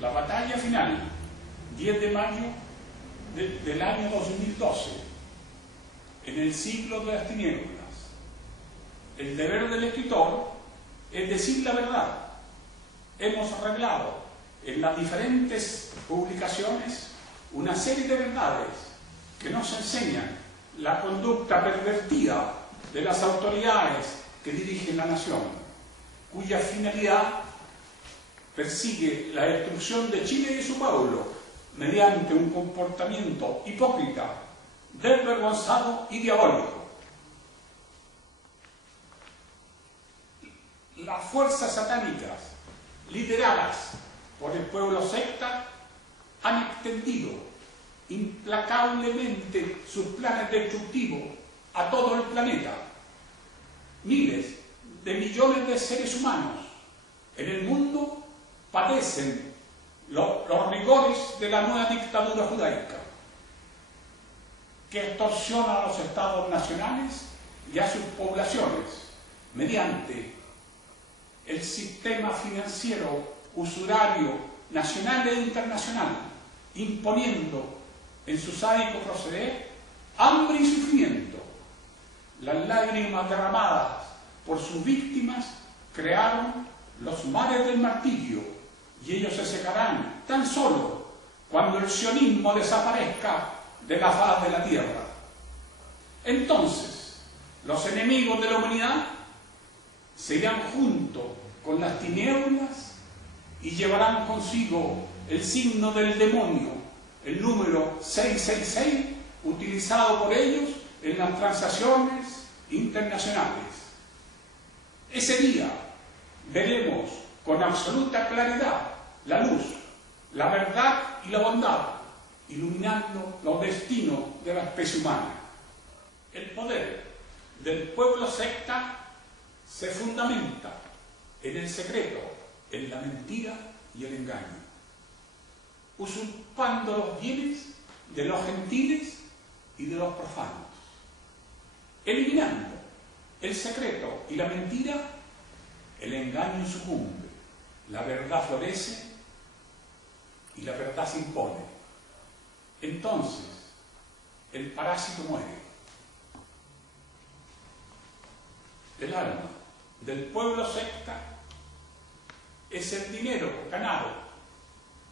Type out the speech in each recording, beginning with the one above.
La batalla final, 10 de mayo del año 2012, en el siglo de las tinieblas. El deber del escritor es decir la verdad. Hemos arreglado en las diferentes publicaciones una serie de verdades que nos enseñan la conducta pervertida de las autoridades que dirigen la nación, cuya finalidad persigue la destrucción de Chile y de su pueblo mediante un comportamiento hipócrita, desvergonzado y diabólico. Las fuerzas satánicas lideradas por el pueblo secta han extendido implacablemente sus planes destructivos a todo el planeta. Miles de millones de seres humanos en el mundo padecen los rigores de la nueva dictadura judaica, que extorsiona a los estados nacionales y a sus poblaciones mediante el sistema financiero usurario nacional e internacional, imponiendo en su sádico proceder hambre y sufrimiento. Las lágrimas derramadas por sus víctimas crearon los mares del martirio, y ellos se secarán tan solo cuando el sionismo desaparezca de la faz de la tierra. Entonces, los enemigos de la humanidad se irán junto con las tinieblas y llevarán consigo el signo del demonio, el número 666, utilizado por ellos en las transacciones internacionales. Ese día veremos con absoluta claridad la luz, la verdad y la bondad, iluminando los destinos de la especie humana. El poder del pueblo secta se fundamenta en el secreto, en la mentira y el engaño, usurpando los bienes de los gentiles y de los profanos. Eliminando el secreto y la mentira, el engaño sucumbe, la verdad florece y la verdad se impone. Entonces, el parásito muere. El alma del pueblo secta es el dinero ganado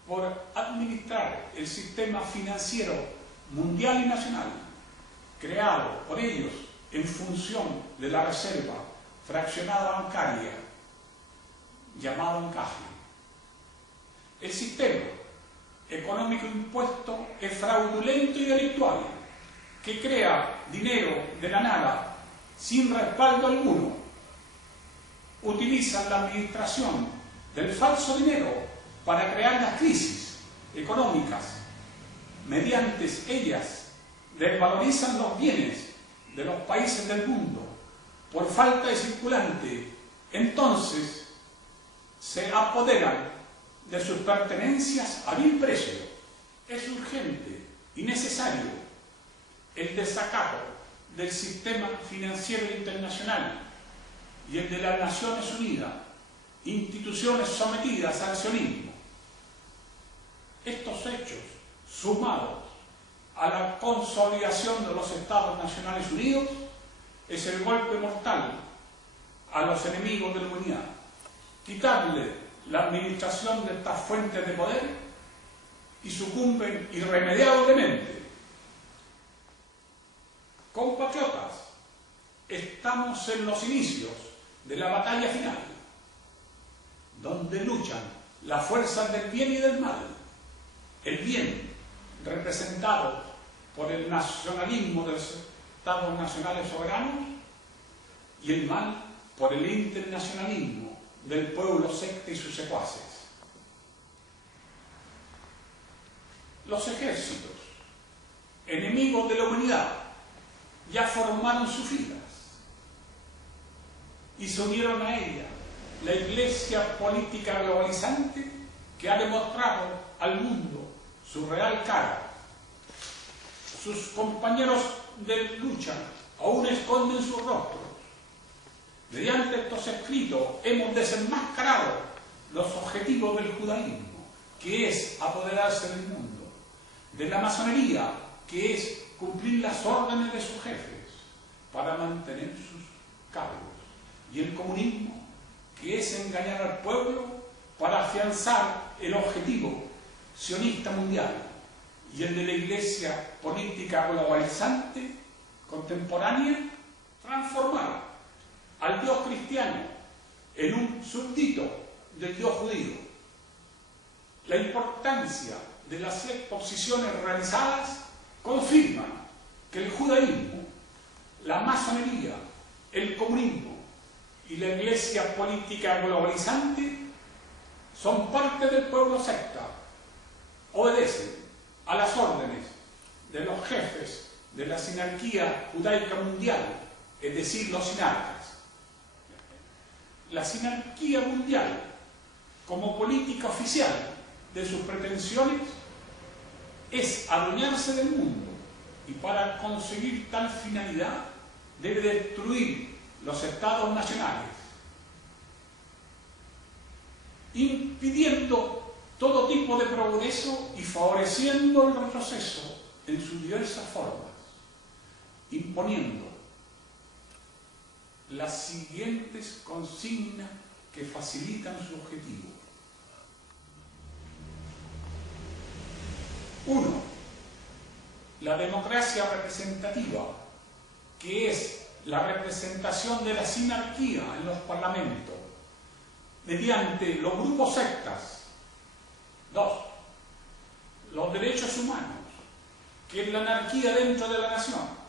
por administrar el sistema financiero mundial y nacional, creado por ellos en función de la reserva fraccionada bancaria, llamado encaje. El sistema económico impuesto es fraudulento y delictual, que crea dinero de la nada sin respaldo alguno. Utilizan la administración del falso dinero para crear las crisis económicas. Mediante ellas desvalorizan los bienes de los países del mundo por falta de circulante. Entonces se apoderan de sus pertenencias a vil precio. Es urgente y necesario el desacato del sistema financiero internacional y el de las Naciones Unidas, instituciones sometidas al sionismo. Estos hechos, sumados a la consolidación de los Estados Nacionales Unidos, es el golpe mortal a los enemigos de la humanidad. Quitarle la administración de estas fuentes de poder y sucumben irremediablemente. Compatriotas, estamos en los inicios de la batalla final, donde luchan las fuerzas del bien y del mal. El bien, representado por el nacionalismo de los Estados nacionales soberanos, y el mal por el internacionalismo del pueblo secta y sus secuaces. Los ejércitos, enemigos de la humanidad, ya formaron sus filas y se unieron a ella la iglesia política globalizante, que ha demostrado al mundo su real cara. Sus compañeros de lucha aún esconden sus rostros. Mediante estos escritos hemos desenmascarado los objetivos del judaísmo, que es apoderarse del mundo, de la masonería, que es cumplir las órdenes de sus jefes para mantener sus cargos, y el comunismo, que es engañar al pueblo para afianzar el objetivo sionista mundial, y el de la Iglesia política globalizante contemporánea, transformar al Dios cristiano en un súbdito del Dios judío. La importancia de las exposiciones realizadas confirma que el judaísmo, la masonería, el comunismo y la Iglesia política globalizante son parte del pueblo secta, obedecen a las órdenes de los jefes de la sinarquía judaica mundial, es decir, los sinarcas. La sinarquía mundial, como política oficial de sus pretensiones, es adueñarse del mundo, y para conseguir tal finalidad debe destruir los estados nacionales, impidiendo todo tipo de progreso y favoreciendo el retroceso en sus diversas formas, imponiendo las siguientes consignas que facilitan su objetivo. 1. La democracia representativa, que es la representación de la sinarquía en los parlamentos mediante los grupos sectas. 2. Los derechos humanos, que es la anarquía dentro de la nación.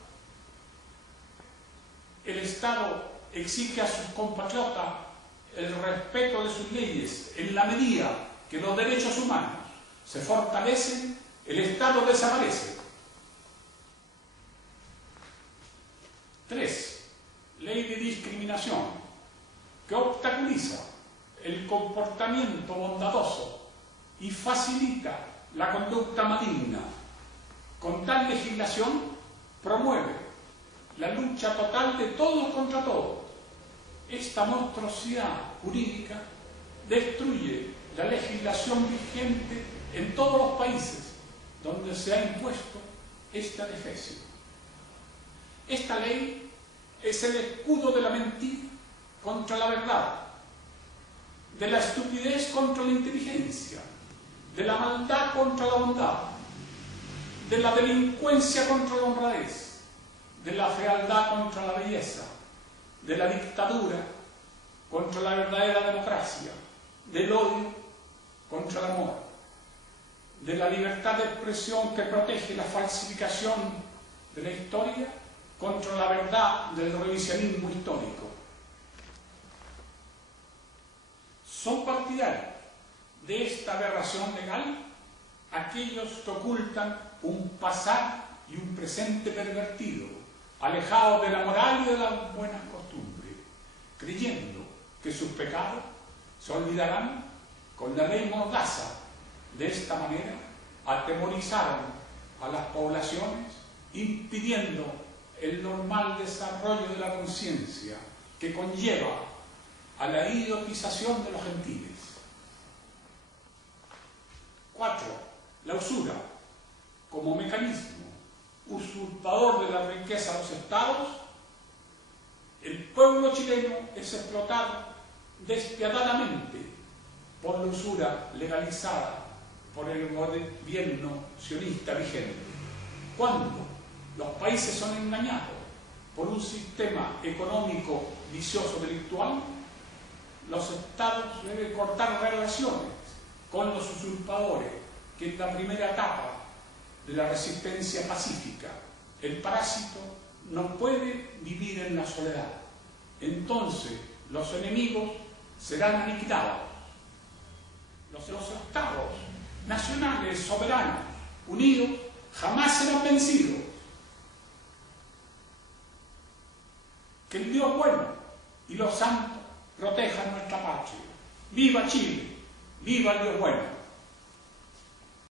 El Estado exige a sus compatriotas el respeto de sus leyes. En la medida que los derechos humanos se fortalecen, el Estado desaparece. 3. Ley de discriminación, que obstaculiza el comportamiento bondadoso y facilita la conducta maligna. Con tal legislación promueve la lucha total de todos contra todos. Esta monstruosidad jurídica destruye la legislación vigente en todos los países donde se ha impuesto esta defecio. Esta ley es el escudo de la mentira contra la verdad, de la estupidez contra la inteligencia, de la maldad contra la bondad, de la delincuencia contra la honradez, de la fealdad contra la belleza, de la dictadura contra la verdadera democracia, del odio contra el amor, de la libertad de expresión que protege la falsificación de la historia contra la verdad del revisionismo histórico. Son partidarios de esta aberración legal aquellos que ocultan un pasado y un presente pervertido, alejados de la moral y de las buenas costumbres, creyendo que sus pecados se olvidarán con la ley mordaza. De esta manera atemorizaron a las poblaciones, impidiendo el normal desarrollo de la conciencia que conlleva a la idiotización de los gentiles. 4. La usura, como mecanismo usurpador de la riqueza de los estados. El pueblo chileno es explotado despiadadamente por la usura legalizada por el gobierno sionista vigente. Cuando los países son engañados por un sistema económico vicioso delictual, los estados deben cortar relaciones con los usurpadores, que es la primera etapa de la resistencia pacífica. El parásito no puede vivir en la soledad. Entonces los enemigos serán aniquilados. Los estados nacionales soberanos unidos jamás serán vencidos. Que el Dios bueno y los santos protejan nuestra patria. ¡Viva Chile! ¡Viva el Dios bueno!